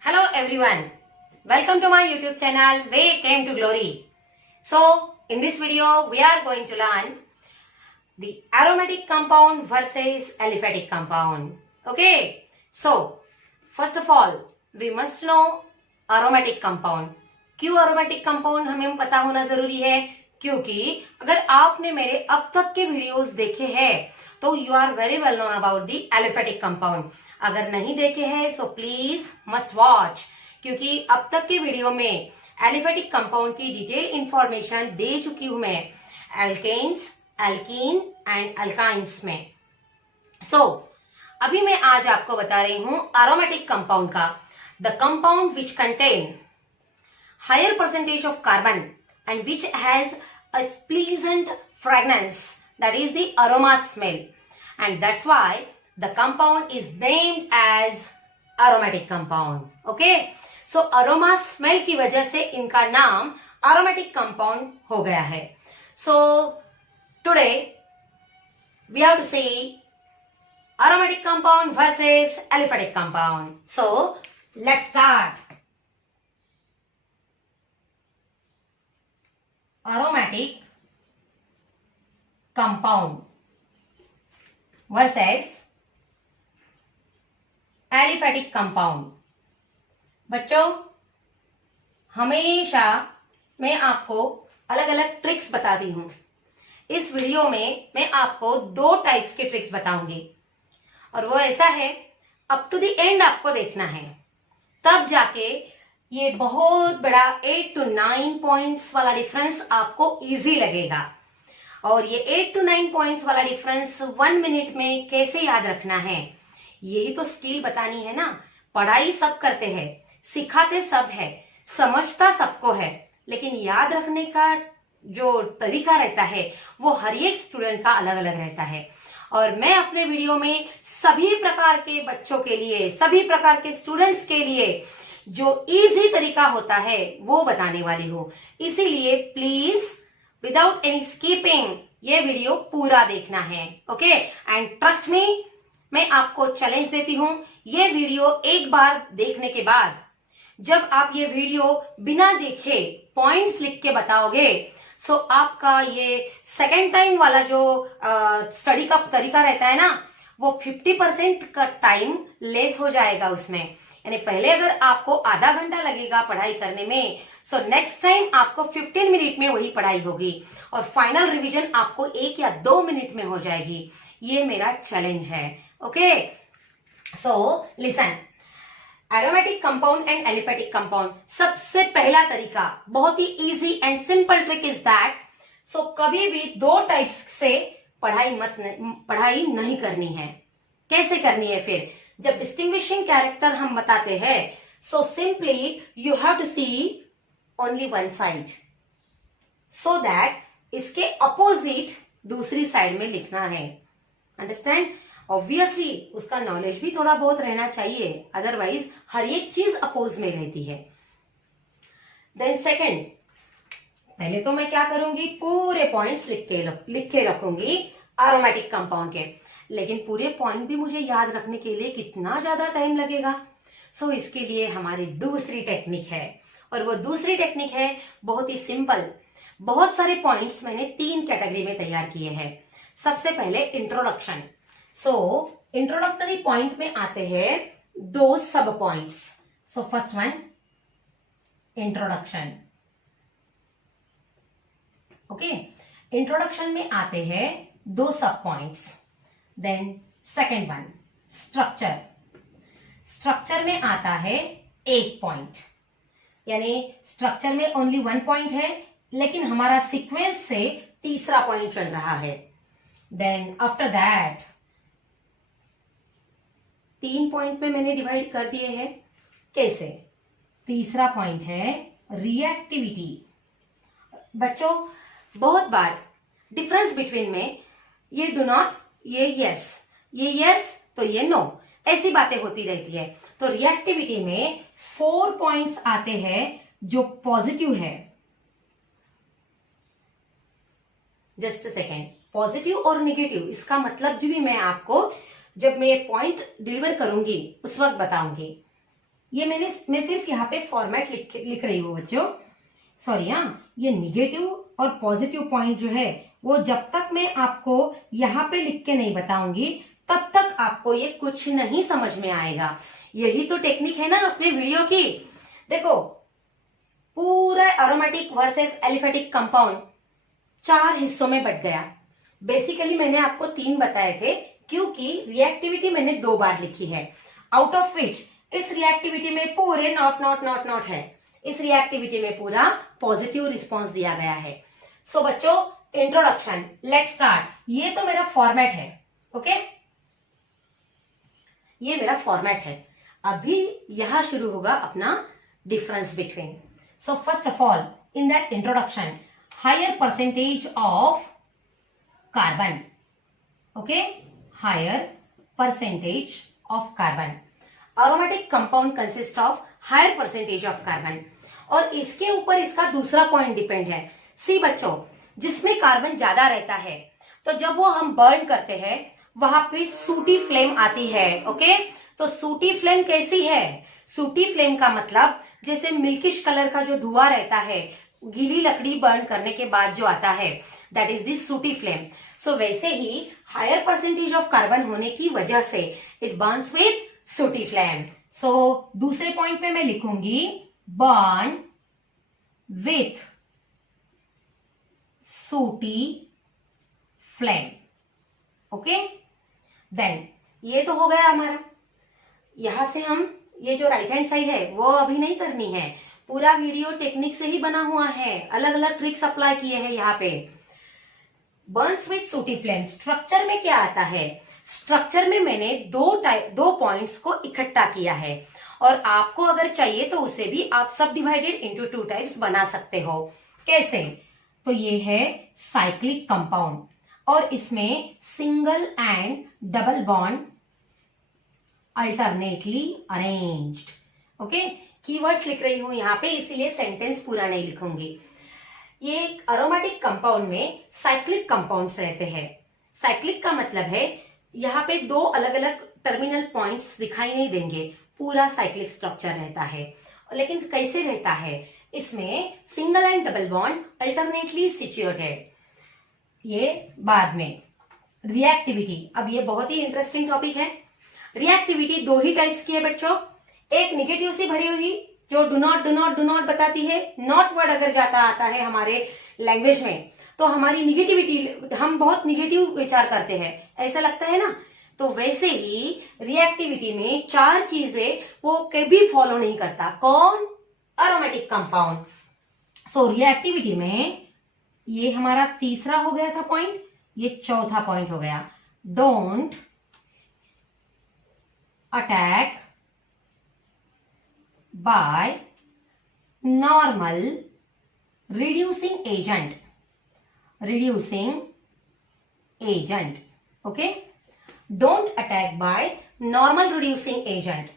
Hello everyone, welcome to my YouTube channel Way Came to Glory. So in this video we are going to learn the aromatic compound versus aliphatic compound. Okay, so first of all we must know aromatic compound. क्यों aromatic compound हमें पता होना जरूरी है? क्योंकि अगर आपने मेरे अब तक के वीडियोस देखे हैं तो you are very well known about the aliphatic compound. अगर नहीं देखे हैं सो प्लीज मस्ट वॉच, क्योंकि अब तक के वीडियो में एलिफेटिक कंपाउंड की डिटेल इंफॉर्मेशन दे चुकी हूं मैं एल्केन्स, एल्कीन एंड अल्काइंस में. सो अभी मैं आज आपको बता रही हूं एरोमेटिक कंपाउंड का. The compound which contain higher percentage of carbon and which has a pleasant fragrance, that is the aroma smell, and that's why the compound is named as aromatic compound. Okay, so aroma smell की वजह से इनका नाम aromatic compound हो गया है. So today we have to see aromatic compound versus aliphatic compound. So let's start. Aromatic compound versus aliphatic compound. बच्चों, हमेशा मैं आपको अलग अलग ट्रिक्स बताती हूं. इस वीडियो में मैं आपको 2 टाइप्स के ट्रिक्स बताऊंगी और वो ऐसा है अप टू द एंड आपको देखना है, तब जाके ये बहुत बड़ा 8 to 9 पॉइंट्स वाला डिफरेंस आपको इजी लगेगा. और ये 8 to 9 पॉइंट्स वाला डिफरेंस 1 मिनट में कैसे याद रखना है, यही तो स्किल बतानी है ना. पढ़ाई सब करते हैं, सिखाते सब है, समझता सबको है, लेकिन याद रखने का जो तरीका रहता है वो हर एक स्टूडेंट का अलग अलग रहता है. और मैं अपने वीडियो में सभी प्रकार के बच्चों के लिए, सभी प्रकार के स्टूडेंट्स के लिए जो इजी तरीका होता है वो बताने वाली हूं. इसीलिए प्लीज विदाउट एनी स्किपिंग ये वीडियो पूरा देखना है. ओके, एंड ट्रस्ट मी, मैं आपको चैलेंज देती हूं, ये वीडियो एक बार देखने के बाद जब आप ये वीडियो बिना देखे पॉइंट्स लिख के बताओगे सो आपका ये सेकेंड टाइम वाला जो स्टडी का तरीका रहता है ना वो 50% का टाइम लेस हो जाएगा उसमें. यानी पहले अगर आपको आधा घंटा लगेगा पढ़ाई करने में, सो नेक्स्ट टाइम आपको 15 मिनट में वही पढ़ाई होगी और फाइनल रिवीजन आपको 1 या 2 मिनट में हो जाएगी. ये मेरा चैलेंज है. Okay, so listen, aromatic compound and aliphatic compound. सबसे पहला तरीका, बहुत ही easy and simple trick is that, so कभी भी 2 टाइप्स से पढ़ाई नहीं करनी है. कैसे करनी है फिर? जब डिस्टिंग्विशिंग कैरेक्टर हम बताते हैं so simply you have to see only one side, so that इसके अपोजिट दूसरी साइड में लिखना है. अंडरस्टैंड? ऑब्वियसली उसका नॉलेज भी थोड़ा बहुत रहना चाहिए, अदरवाइज हर एक चीज अपोज में रहती है. देन सेकंड, पहले तो मैं क्या करूंगी, पूरे पॉइंट्स लिख के रखूंगी एरोमेटिक कंपाउंड के, लेकिन पूरे पॉइंट भी मुझे याद रखने के लिए कितना ज्यादा टाइम लगेगा. सो इसके लिए हमारी दूसरी टेक्निक है, और वो दूसरी टेक्निक है बहुत ही सिंपल. बहुत सारे पॉइंट्स मैंने 3 कैटेगरी में तैयार किए हैं. सबसे पहले इंट्रोडक्शन. सो इंट्रोडक्टरी पॉइंट में आते हैं 2 sub points. So first one introduction. Okay, introduction में आते हैं 2 sub points. Then second one structure. Structure में आता है 1 पॉइंट, यानी स्ट्रक्चर में ओनली 1 पॉइंट है, लेकिन हमारा सीक्वेंस से तीसरा पॉइंट चल रहा है. देन आफ्टर दैट 3 पॉइंट में मैंने डिवाइड कर दिए हैं. कैसे? तीसरा पॉइंट है रिएक्टिविटी. बच्चों, बहुत बार डिफरेंस बिटवीन में ये डू नॉट, ये यस तो ये नो, ऐसी बातें होती रहती है. तो रिएक्टिविटी में 4 पॉइंट्स आते हैं जो पॉजिटिव है. जस्ट अ सेकेंड, पॉजिटिव और निगेटिव, इसका मतलब जो भी मैं आपको जब मैं पॉइंट डिलीवर करूंगी उस वक्त बताऊंगी। ये मैं सिर्फ यहाँ पे फॉर्मेट लिख रही हूँ बच्चों, सॉरी। हाँ, ये निगेटिव और पॉजिटिव पॉइंट जो है वो जब तक मैं आपको यहाँ पे लिख के नहीं बताऊंगी तब तक आपको ये कुछ नहीं समझ में आएगा। यही तो टेक्निक है ना अपने वीडियो की। देखो, पूरा एरोमेटिक वर्सेस एलिफेटिक कंपाउंड 4 हिस्सों में बट गया। बेसिकली मैंने आपको 3 बताए थे क्योंकि रिएक्टिविटी मैंने 2 बार लिखी है, आउट ऑफ विच इस रिएक्टिविटी में पूरे नॉट है। इस रिएक्टिविटी में पूरा पॉजिटिव रिस्पॉन्स दिया गया है। सो बच्चों, इंट्रोडक्शन, लेट्स स्टार्ट। ये तो मेरा फॉर्मेट है, ओके? ये मेरा फॉर्मेट है। अभी यहां शुरू होगा अपना difference between. So first of all, in that introduction, higher percentage of carbon, okay? Higher percentage of carbon. Aromatic compound consist of higher percentage of carbon. और इसके ऊपर इसका दूसरा पॉइंट डिपेंड है। सी बच्चों, जिसमें कार्बन ज्यादा रहता है तो जब वो हम बर्न करते हैं वहां पे सूटी फ्लेम आती है, ओके? तो सूटी फ्लेम कैसी है? सूटी फ्लेम का मतलब जैसे मिल्किश कलर का जो धुआं रहता है गीली लकड़ी बर्न करने के बाद जो आता है, that is the sooty flame. So वैसे ही हायर परसेंटेज ऑफ कार्बन होने की वजह से it burns with sooty flame. So दूसरे पॉइंट पे मैं लिखूंगी burn with sooty flame, okay? Then ये तो हो गया हमारा। यहां से हम ये जो राइट हैंड साइड है वो अभी नहीं करनी है, पूरा वीडियो टेक्निक से ही बना हुआ है, अलग अलग ट्रिक्स अप्लाई किए हैं यहाँ पे। Burns with sooty flame. Structure में क्या आता है? स्ट्रक्चर में मैंने दो पॉइंट्स को इकट्ठा किया है और आपको अगर चाहिए तो उसे भी आप सब डिवाइडेड इनटू 2 टाइप्स बना सकते हो। कैसे? तो ये है साइक्लिक कंपाउंड और इसमें single and double bond alternately arranged, okay? Keywords लिख रही हूं यहाँ पे, इसीलिए सेंटेंस पूरा नहीं लिखूंगी। ये एरोमेटिक कंपाउंड में साइक्लिक कंपाउंड्स रहते हैं। साइक्लिक का मतलब है यहाँ पे 2 अलग अलग टर्मिनल पॉइंट्स दिखाई नहीं देंगे, पूरा साइक्लिक स्ट्रक्चर रहता है। लेकिन कैसे रहता है? इसमें single and double bond alternately situated. ये बाद में। रिएक्टिविटी, अब ये बहुत ही इंटरेस्टिंग टॉपिक है। रिएक्टिविटी 2 ही टाइप्स की है बच्चों। एक निगेटिव से भरी हुई जो डू नॉट बताती है। नॉट वर्ड अगर जाता आता है हमारे लैंग्वेज में तो हमारी निगेटिविटी, हम बहुत निगेटिव विचार करते हैं, ऐसा लगता है ना? तो वैसे ही रिएक्टिविटी में 4 चीजें वो कभी फॉलो नहीं करता। कौन? Aromatic compound. सो रिएक्टिविटी में ये हमारा तीसरा हो गया था पॉइंट, ये चौथा पॉइंट हो गया। Don't attack by normal reducing agent, okay? Don't attack by normal reducing agent,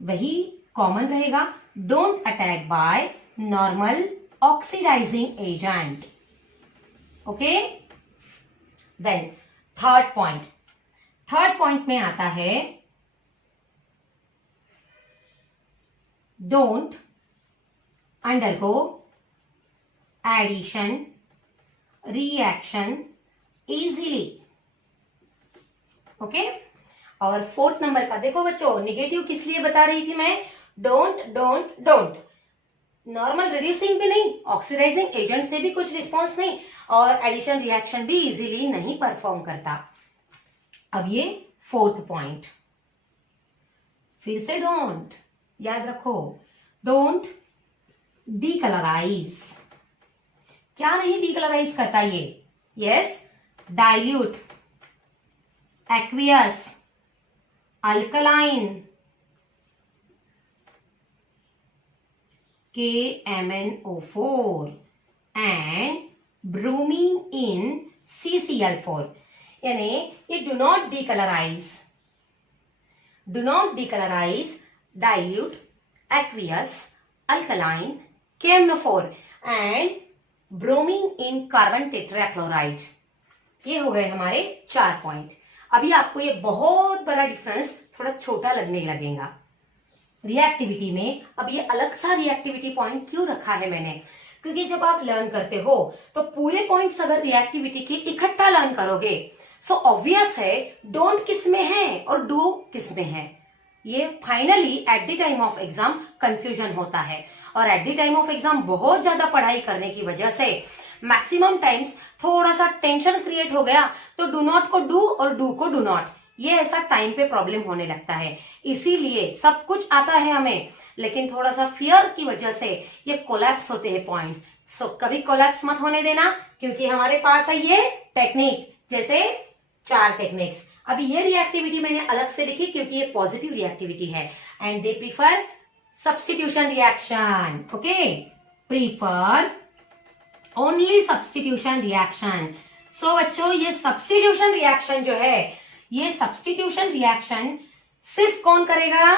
वही कॉमन रहेगा। Don't attack by normal oxidizing agent, okay? Then third point में आता है don't undergo addition reaction easily, okay? और 4th number का देखो बच्चों, negative किस लिए बता रही थी मैं? डोंट नॉर्मल रिड्यूसिंग भी नहीं, ऑक्सीडाइजिंग एजेंट से भी कुछ रिस्पॉन्स नहीं और एडिशन रिएक्शन भी इजीली नहीं परफॉर्म करता। अब ये 4th पॉइंट, फिर से डोंट याद रखो। Don't decolourise. क्या नहीं डीकलराइज करता ये? Yes, dilute, aqueous, alkaline, KMnO4 and bromine in CCl4, यानी ये do not decolorize dilute, aqueous, alkaline, KMnO4 and bromine in carbon tetrachloride. ये हो गए हमारे 4 पॉइंट। अभी आपको ये बहुत बड़ा डिफरेंस थोड़ा छोटा लगने लगेगा रिएक्टिविटी में। अब ये अलग सा रिएक्टिविटी पॉइंट क्यों रखा है मैंने, क्योंकि जब आप लर्न करते हो तो पूरे पॉइंट्स अगर रिएक्टिविटी के इकट्ठा लर्न करोगे सो ऑब्वियस है डोंट किस में है और डू किस में है। ये finally at the time of exam confusion होता है, और at the time of exam बहुत ज्यादा पढ़ाई करने की वजह से मैक्सिमम टाइम्स थोड़ा सा टेंशन क्रिएट हो गया तो डू नॉट को डू और डू को डू नॉट, ये ऐसा टाइम पे प्रॉब्लम होने लगता है। इसीलिए सब कुछ आता है हमें, लेकिन थोड़ा सा फियर की वजह से ये कोलैप्स होते हैं पॉइंट्स। सो कभी कोलैप्स मत होने देना, क्योंकि हमारे पास है ये टेक्निक, जैसे 4 टेक्निक्स। अभी ये रिएक्टिविटी मैंने अलग से लिखी क्योंकि ये पॉजिटिव रिएक्टिविटी है, and they prefer substitution reaction. Okay, prefer only substitution reaction. So बच्चों ये सब्स्टिट्यूशन रिएक्शन जो है, ये सब्स्टिट्यूशन रिएक्शन सिर्फ कौन करेगा,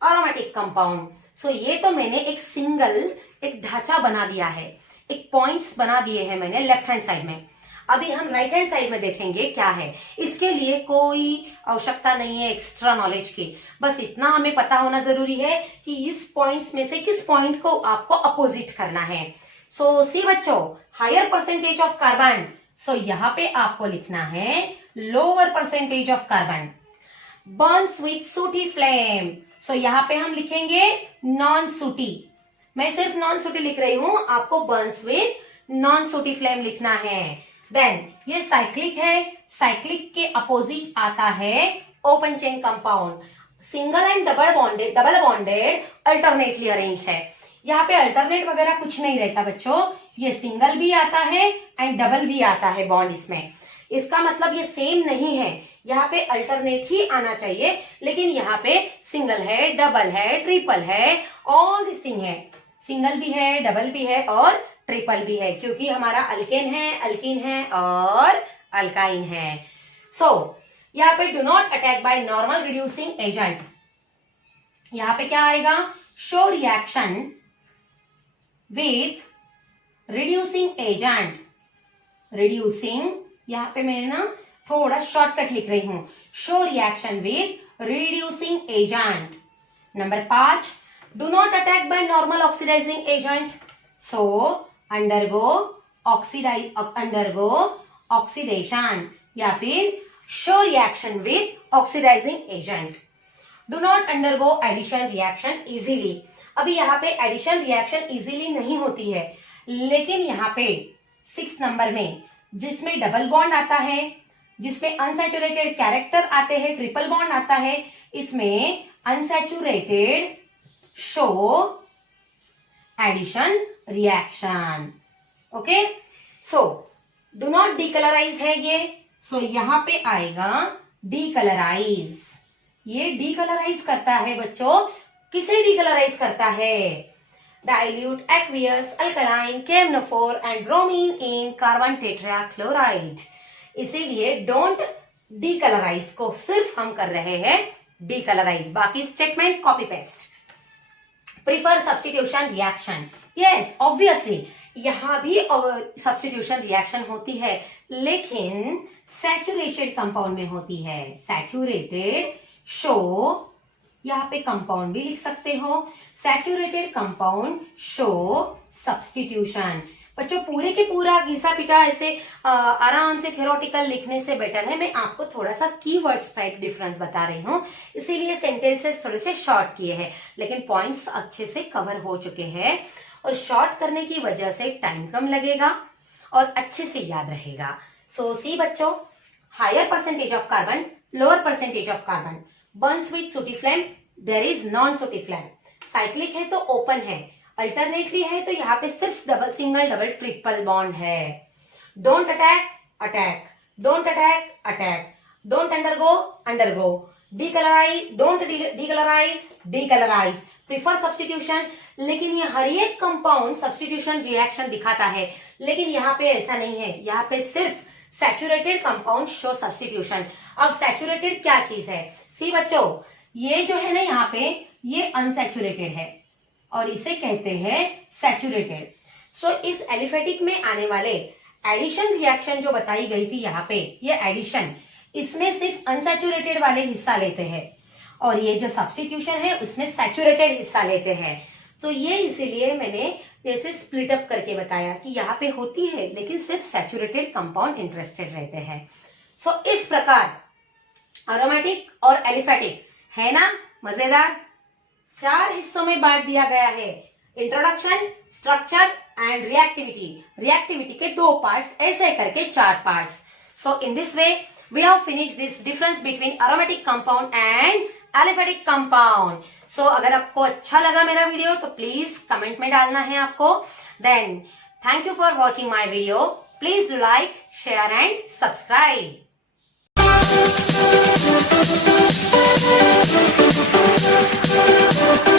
एरोमेटिक कंपाउंड। सो ये तो मैंने एक सिंगल एक ढांचा बना दिया है, एक पॉइंट्स बना दिए हैं मैंने लेफ्ट हैंड साइड में। अभी हम राइट हैंड साइड में देखेंगे क्या है। इसके लिए कोई आवश्यकता नहीं है एक्स्ट्रा नॉलेज की, बस इतना हमें पता होना जरूरी है कि इस पॉइंट्स में से किस पॉइंट को आपको अपोजिट करना है। सो सी बच्चों, higher percentage of carbon, so यहाँ पे आपको लिखना है lower percentage of carbon. Burns with sooty flame, so यहाँ पे हम लिखेंगे नॉन सूटी। मैं सिर्फ नॉन सूटी लिख रही हूं, आपको Burns with non sooty flame लिखना है। देन ये साइक्लिक है, साइक्लिक के अपोजिट आता है open chain compound. Single and double bonded alternately arranged है। यहाँ पे अल्टरनेट वगैरह कुछ नहीं रहता बच्चों, ये सिंगल भी आता है एंड डबल भी आता है बॉन्ड इसमें। इसका मतलब ये सेम नहीं है, यहाँ पे अल्टरनेट ही आना चाहिए, लेकिन यहाँ पे सिंगल है, डबल है, ट्रिपल है, ऑल दिस थिंग है। सिंगल भी है, डबल भी है और ट्रिपल भी है, क्योंकि हमारा अल्केन है, अल्कीन है और अल्काइन है। सो यहाँ पे do not attack by normal reducing agent. यहाँ पे क्या आएगा, show reaction with reducing agent. Reducing, यहाँ पे मैंने ना थोड़ा शॉर्टकट लिख रही हूं, show reaction with reducing agent. Number 5, do not attack by normal oxidising agent. So undergo oxidation या फिर show reaction with oxidising agent. Do not undergo addition reaction easily. अभी यहाँ पे एडिशन रिएक्शन इजीली नहीं होती है, लेकिन यहाँ पे 6 नंबर में जिसमें डबल बॉन्ड आता है, जिसमें अनसैचुरेटेड कैरेक्टर आते हैं, ट्रिपल बॉन्ड आता है, इसमें unsaturated show addition reaction. Okay, so do not decolourise है ये, सो यहां पे आएगा डीकलराइज। ये डीकलराइज करता है बच्चों, किसे डीकलराइज करता है, dilute aqueous alkaline KMnO4 and bromine in carbon tetrachloride। इसीलिए डोंट डीकलराइज को सिर्फ हम कर रहे हैं डीकलराइज, बाकी statement copy paste. Prefer substitution reaction, yes obviously यहां भी सब्स्टिट्यूशन रिएक्शन होती है, लेकिन सैचुरेटेड कंपाउंड में होती है। सैचुरेटेड शो, यहाँ पे कंपाउंड भी लिख सकते हो, सैचुरेटेड कंपाउंड शो सब्स्टिट्यूशन। बच्चों पूरे के पूरा घिसा पिटा ऐसे आराम से थ्योरेटिकल लिखने से बेटर है मैं आपको थोड़ा सा कीवर्ड्स टाइप डिफरेंस बता रही हूँ, इसीलिए सेंटेंसेस थोड़े से शॉर्ट किए हैं, लेकिन पॉइंट्स अच्छे से कवर हो चुके हैं, और शॉर्ट करने की वजह से टाइम कम लगेगा और अच्छे से याद रहेगा। सो सी बच्चों, higher percentage of carbon, lower percentage of carbon, burns with sooty flame, there is non sooty flame. Cyclic है तो ओपन है, अल्टरनेटली है तो यहाँ पे सिर्फ सिंगल डबल ट्रिपल बॉन्ड है। Don't attack attack, don't attack attack, don't undergo, decolourise don't decolourise, prefer substitution. लेकिन ये हर एक कंपाउंड सब्स्टिट्यूशन रिएक्शन दिखाता है, लेकिन यहाँ पे ऐसा नहीं है, यहाँ पे सिर्फ सैचुरेटेड कंपाउंड शो सब्स्टिट्यूशन। अब सैचुरेटेड क्या चीज है, सी बच्चों ये जो है ना यहाँ पे ये अनसैचुरेटेड है और इसे कहते हैं सैचुरेटेड। सो इस एलिफेटिक में आने वाले एडिशन रिएक्शन जो बताई गई थी यहाँ पे, ये एडिशन, इसमें सिर्फ अनसैचुरेटेड वाले हिस्सा लेते हैं और ये जो सब्स्टिट्यूशन है उसमें सैचुरेटेड हिस्सा लेते हैं। तो ये इसीलिए मैंने जैसे स्प्लिट अप करके बताया कि यहाँ पे होती है लेकिन सिर्फ सैचुरेटेड कंपाउंड इंटरेस्टेड रहते हैं। सो इस प्रकार एरोमेटिक और एलिफेटिक है ना, मजेदार। 4 हिस्सों में बांट दिया गया है, introduction, structure and reactivity. Reactivity के 2 पार्ट्स, ऐसे करके 4 parts. So in this way we have finished this difference between aromatic compound and aliphatic compound. So अगर आपको अच्छा लगा मेरा वीडियो तो प्लीज कमेंट में डालना है आपको। Then thank you for watching my video. Please do like, share and subscribe. Thank you.